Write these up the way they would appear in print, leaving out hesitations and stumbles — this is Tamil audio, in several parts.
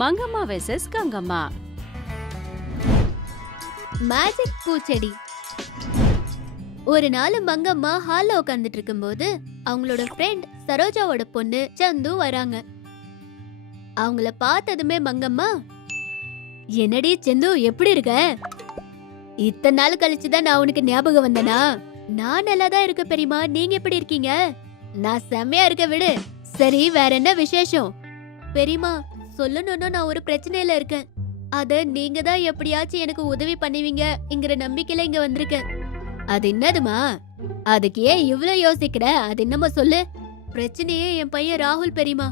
மங்கம்மா வெர்சஸ் கங்கம்மா. மேஜிக் பூச்செடி. ஒரு நாள் மங்கம்மா ஹால்ல உட்கார்ந்துட்டு இருக்கும்போது அவங்களோட ஃப்ரெண்ட் சரோஜாவோட பொண்ணு சந்து வராங்க. அவங்கள பார்த்ததுமே மங்கம்மா, என்னடி சந்து எப்படி இருக்க? இத்தனை நாள் கழிச்சுதான் நான் உனக்கு ஞாபகம் வந்தனா? நான் நல்லா தான் இருக்க பெரியமா, நீங்க எப்படி இருக்கீங்க? நான் செம்மையா இருக்க விடு. சரி, வேற என்ன விசேஷம்? பெரியமா, சொல்லணும்னா நான் ஒரு பிரச்சனையில இருக்கேன். அத நீங்க தான் எப்படியாச்சும் எனக்கு உதவி பண்ணுவீங்கங்கிற நம்பிக்கையில இங்க வந்திருக்கேன். அது என்னதுமா? அதுக்கு ஏன் இவ்வளவு யோசிக்கிற? அது என்னமா சொல்லு. பிரச்சனையே என் பையன் ராகுல் பெரியமா.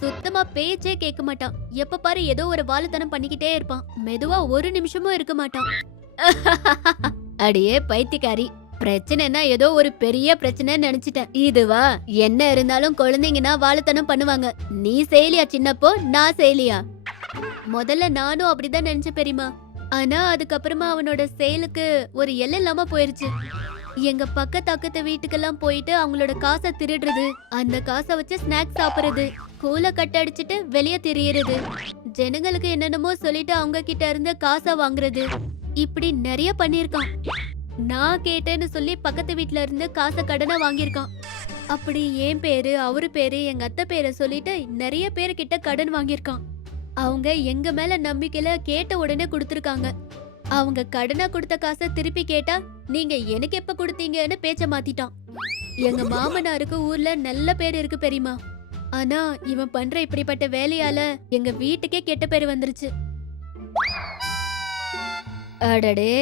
சுத்தமா பேச்சே கேட்க மாட்டான். எப்ப பாரு ஏதோ ஒரு வாலுத்தனம் பண்ணிக்கிட்டே இருப்பான். மெதுவா ஒரு நிமிஷமும் இருக்க மாட்டான். அடியே பைத்தியக்காரி, பிரச்சனைனா ஏதோ ஒரு பெரிய பிரச்சனை நினைச்சிட்டேன். இதுவா? என்ன இருந்தாலும் குழந்தைங்கன்னா வாலுத்தனம் பண்ணுவாங்க. நீ செய்யலியா சின்னப்போ? நான் செய்யலியா? முதல்ல நானும் அப்படிதான் நினைச்சேன் பெரியமா. ஆனா அதுக்கப்புறமா அவனோட செயலுக்கு ஒரு எல்லை இல்லாம போயிருச்சு. எங்க பக்கத்து வீட்டுக்கெல்லாம் போயிட்டு அவங்களோட காசை திருடுறது, அந்த காசை வச்சு ஸ்நாக்ஸ் சாப்பிடுறது, கூல கட்ட அடிச்சுட்டு வெளியே திரியறது, ஜனங்களுக்கு என்னென்னமோ சொல்லிட்டு அவங்க கிட்ட இருந்து காசை வாங்குறது, இப்படி நிறைய பண்ணிருக்கான். நான் கேட்டேன்னு சொல்லி பக்கத்து வீட்டுல இருந்து காசை கடனை வாங்கியிருக்கான். அப்படி என் பேரு, அவரு பேரு, எங்க அத்தை பேரை சொல்லிட்டு நிறைய பேரு கிட்ட கடன் வாங்கியிருக்கான். அவங்க எங்க மேல நம்பிக்கையில கேட்ட உடனே கொடுத்திருக்காங்க. அவங்க கடனா கொடுத்த காசை திருப்பி கேட்டா நீங்க எனக்கு எப்ப கொடுத்தீங்கன்னு பேச்ச மாத்திட்டான். எங்க மாமனாருக்கு ஊர்ல நல்ல பேர் இருக்கு பெரியமா. ஆனா இவன் பண்ற இப்படிப்பட்ட வேலையால எங்க வீட்டுக்கே கெட்ட பேர் வந்துருச்சு. அடடே,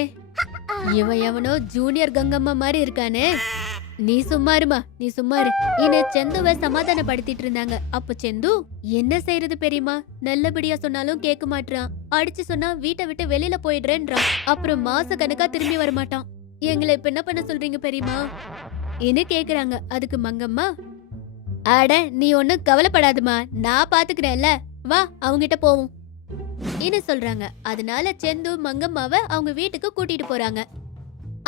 இவன் எவனோ ஜூனியர் கங்கம்மா மாதிரி இருக்கானே. நீ சும்மாருமா, நீ சும்மாரு. இன செந்துவை சமாதானப்படுத்திட்டு இருந்தாங்க. அப்ப செந்து, என்ன செய்யறது பெரியமா? நல்லபடியா சொன்னாலும் கேட்க மாட்டான். அடிச்சு சொன்னா வீட்டை விட்டு வெளியில போயிடுறேன்றான். அப்புறம் மாச கணக்கா திரும்பி வரமாட்டான். எங்களை இப்ப என்ன பண்ண சொல்றீங்க பெரியமா? என்ன கேக்குறாங்க. அதுக்கு மங்கம்மா, அட நீ ஒன்னும் கவலைப்படாதுமா, நான் பாத்துக்கிறேன்ல, வா அவங்கிட்ட போவோம் என்ன சொல்றாங்க. அதனால செந்து மங்கம்மாவை அவங்க வீட்டுக்கு கூட்டிட்டு போறாங்க.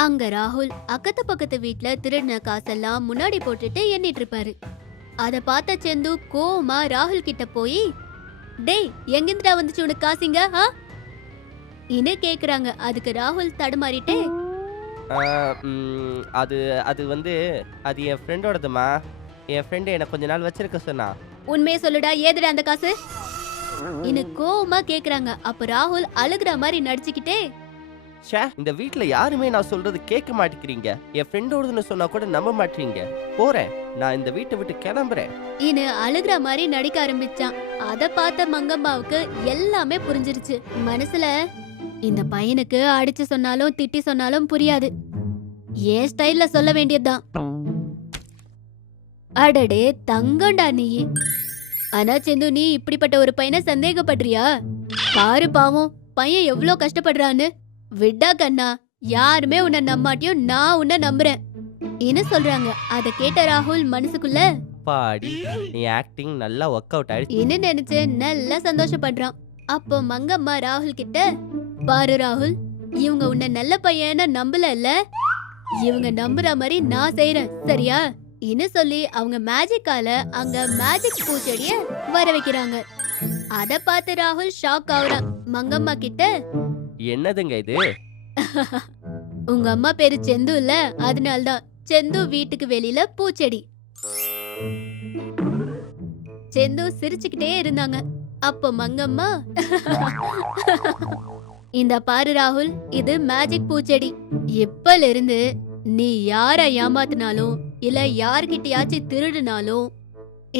அங்க ராகுல் அக்கத்து பக்கத்து வீட்டுல திருடின காசெல்லாம் முன்னாடி போட்டுட்டு எண்ணிட்டு இருப்பாரு. அத பார்த்த செந்து கோவமா ராகுல் கிட்ட போய், டேய் எங்கிருந்துடா வந்துச்சு உனக்கு காசிங்க? இன்னு கேக்குறாங்க. அதுக்கு ராகுல் தடுமாறிட்டே, அது அது வந்து அது என் ஃப்ரெண்டோடதுமா. என் ஃப்ரெண்டு என்ன கொஞ்ச நாள் வச்சிருக்க சொன்னா. உண்மையை சொல்லுடா, ஏதுடா அந்த காசு? இன்னு கோவமா கேக்குறாங்க. அப்ப ராகுல் அழுகுற மாதிரி நடிச்சுக்கிட்டே, இந்த வீட்ல யாருமே நான் சொல்றது கேட்க மாட்டேங்கிறீங்க. என் ஃப்ரெண்டோடதுன்னு சொன்னா கூட நம்ப மாட்டீங்க. போறேன், நான் இந்த வீட்டை விட்டு கிளம்புறேன். இன்னு அழுகுற மாதிரி நடிக்க ஆரம்பிச்சான். அத பார்த்த மங்கம்மாவுக்கு எல்லாமே புரிஞ்சிருச்சு. மனசுல, இந்த பையனுக்கு அடிச்சு சொன்னாலும் திட்டி சொன்னாலும் புரியாது, ஏன் ஸ்டைல்ல சொல்ல வேண்டியதுதான். அடடே தங்கண்டா நீ. ஆனா செந்து, நீ இப்படிப்பட்ட ஒரு பையனை சந்தேகப்படுறியா? பாரு பாவம், பையன் எவ்வளவு கஷ்டப்படுறான்னு. விட்டா கண்ணா, யாருமே உன்னை நம்பாட்டியும் நான் உன்னை நம்புறேன் என்ன சொல்றாங்க. அத கேட்ட ராகுல் மனசுக்குள்ள, பாடி நீ ஆக்டிங் நல்லா ஒர்க் அவுட் ஆயிடுச்சு என்ன நினைச்சு நல்லா சந்தோஷப்படுறான். அப்போ மங்கம்மா ராகுல் கிட்ட, பாரு ராகுல், இவங்க உன்னை நல்ல பையன நம்பல, இவங்க நம்புற மாதிரி நான் செய்யறேன், சரியா? இன்னு சொல்லி அவங்க மேஜிக்கால அங்க மேஜிக் பூச்செடிய வர வைக்கிறாங்க. அத பார்த்து ராகுல் ஷாக் ஆகுறான். மங்கம்மா கிட்ட, என்னதுங்க இது? உங்க அம்மா பேரு செந்து இல்ல, அதனால்தான் செந்து வீட்டுக்கு வெளியில பூச்செடி. செந்து சிரிச்சுக்கிட்டே இருந்தாங்க. அப்போ மங்கம்மா, இந்த பாரு ராகுல், இது மேஜிக் பூச்செடி. இப்பல இருந்து நீ யார ஏமாத்தினாலும் இல்ல யார்கிட்டயாச்சும் திருடினாலும்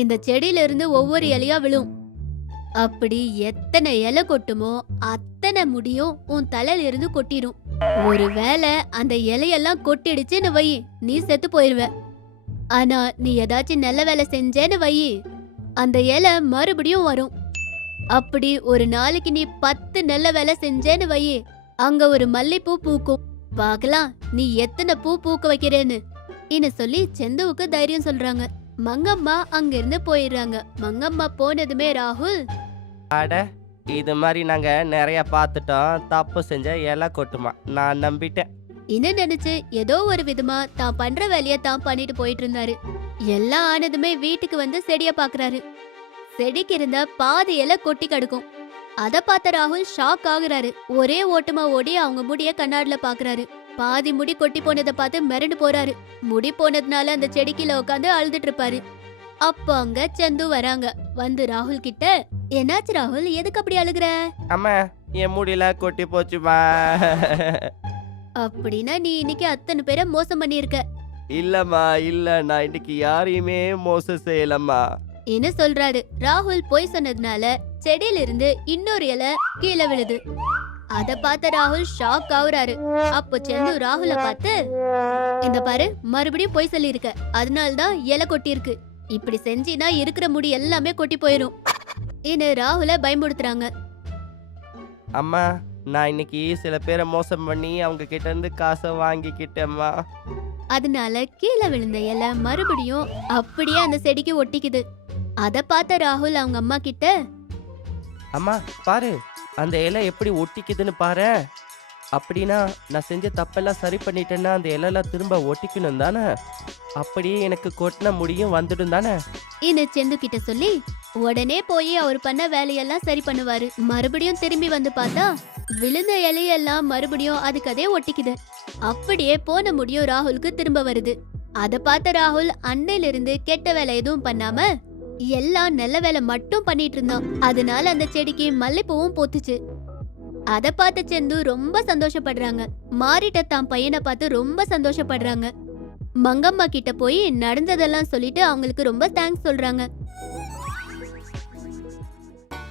இந்த செடியில இருந்து ஒவ்வொரு இலையா விழும். அப்படி எத்தனை இலை கொட்டுமோ அத்தனை முடியும் உன் தலையில இருந்து கொட்டிடும். ஒருவேளை அந்த இலையெல்லாம் கொட்டிடுச்சுன்னு வை, நீ செத்து போயிருவ. ஆனா நீ ஏதாச்சும் நல்ல வேலை செஞ்சேன்னு வை, அந்த இலை மறுபடியும் வரும். அப்படி ஒரு நாளைக்கு நீ 10 நல்ல வேலை செஞ்சேன்னு வை, அங்க ஒரு மல்லிப்பூ பூக்கும். பார்க்கலாம் நீ எத்தனை பூ பூக்க வைக்கிறேன்னு இன்னு சொல்லி செந்துவுக்கு தைரியம் சொல்றாங்க. மங்கம்மா அங்க இருந்து போயிடுறாங்க. மங்கம்மா போனதுமே ராகுல், அட இது மாதிரி நாங்க நிறைய பார்த்துட்டோம். தப்பு செஞ்ச இலை கொட்டுமா, நான் நம்பிட்டேன் என்ன நினைச்சு ஏதோ ஒரு விதமா தான் பண்ற வேலைய தான் பண்ணிட்டு போயிட்டு இருந்தாரு. எல்லாம் ஆனதுமே வீட்டுக்கு வந்து செடிய பாக்குறாரு. செடிக்கு இருந்த பாதி இலை கொட்டி கிடக்கும். அத பார்த்த ராகுல் ஷாக் ஆகுறாரு. ஒரே ஓட்டமா ஓடி அவங்க முடிய கண்ணாடில பாக்குறாரு. பாதி முடி கொட்டி போனதை பார்த்து மிரண்டு போறாரு. முடி போனதுனால அந்த செடி கீழே உட்காந்து அழுதுட்டு இருப்பாரு. அப்போ அங்க சந்து வராங்க. வந்து ராகுல் கிட்ட, என்னாச்சு ராகுல், எதுக்கு அப்படி அழுகுற? அம்மா என் முடியெல்லாம் கொட்டி போச்சுமா. அப்படின்னா நீ இன்னைக்கு அத்தனை பேரை மோசம் பண்ணிருக்க. இல்லம்மா இல்ல, நான் இன்னைக்கு யாரையுமே மோசம் செய்யலம்மா. என்ன சொல்றாரு. ராகுல் போய் சொன்னதுனால செடியில இருந்து இன்னொரு இலை கீழே விழுது. அத பார்த்த ராகுல் ஷாக் ஆகுறாரு. அப்போ சந்து ராகுல பார்த்து, இந்த பாரு, மறுபடியும் போய் சொல்லிருக்க, அதனால்தான் இலை கொட்டி இருக்கு. இப்படி செஞ்சினா இருக்கிற முடி எல்லாமே கொட்டி போயிரும். இன்னு ராகுல பயமுடுத்துறாங்க. அம்மா நான் இன்னைக்கு சில பேரை மோசம் பண்ணி அவங்க கிட்ட இருந்து காசை வாங்கிக்கிட்டேம்மா. அதனால கீழே விழுந்த இலை மறுபடியும் அப்படியே அந்த செடிக்கு ஒட்டிக்குது. அத பார்த்த ராகுல் அவங்க அம்மா கிட்ட, அம்மா பாரு, அந்த இலை எப்படி ஒட்டிக்குதுன்னு பாரு. அப்படின்னா நான் செஞ்ச தப்பெல்லாம் சரி பண்ணிட்டேன்னா அந்த இலையெல்லாம் திரும்ப ஒட்டிக்கணும் தானே? அப்படியே எனக்கு கொட்டின முடியும் வந்துடும் தானே? இன்னு செந்து கிட்ட சொல்லி உடனே போய் அவர் பண்ண வேலையெல்லாம் சரி பண்ணுவாரு. மறுபடியும் திரும்பி வந்து பார்த்தா விழுந்த இலையெல்லாம் மறுபடியும் அதுக்கு அதே ஒட்டிக்குது. அப்படியே போன முடியும் ராகுலுக்கு திரும்ப வருது. அத பார்த்த ராகுல் அன்னையில இருந்து கெட்ட வேலை எதுவும் பண்ணாம எல்லாம் நல்ல வேலை மட்டும் பண்ணிட்டு இருந்தான். அதனால அந்த செடிக்கு மல்லிப்பூவும் பூத்துச்சு. அத பார்த்த செந்து ரொம்ப சந்தோஷப்படுறாங்க. மாறிட்ட தான் பையனை பார்த்து ரொம்ப சந்தோஷப்படுறாங்க. மங்கம்மா கிட்ட போய் நடந்ததெல்லாம் சொல்லிட்டு அவங்களுக்கு ரொம்ப தேங்க்ஸ் சொல்றாங்க.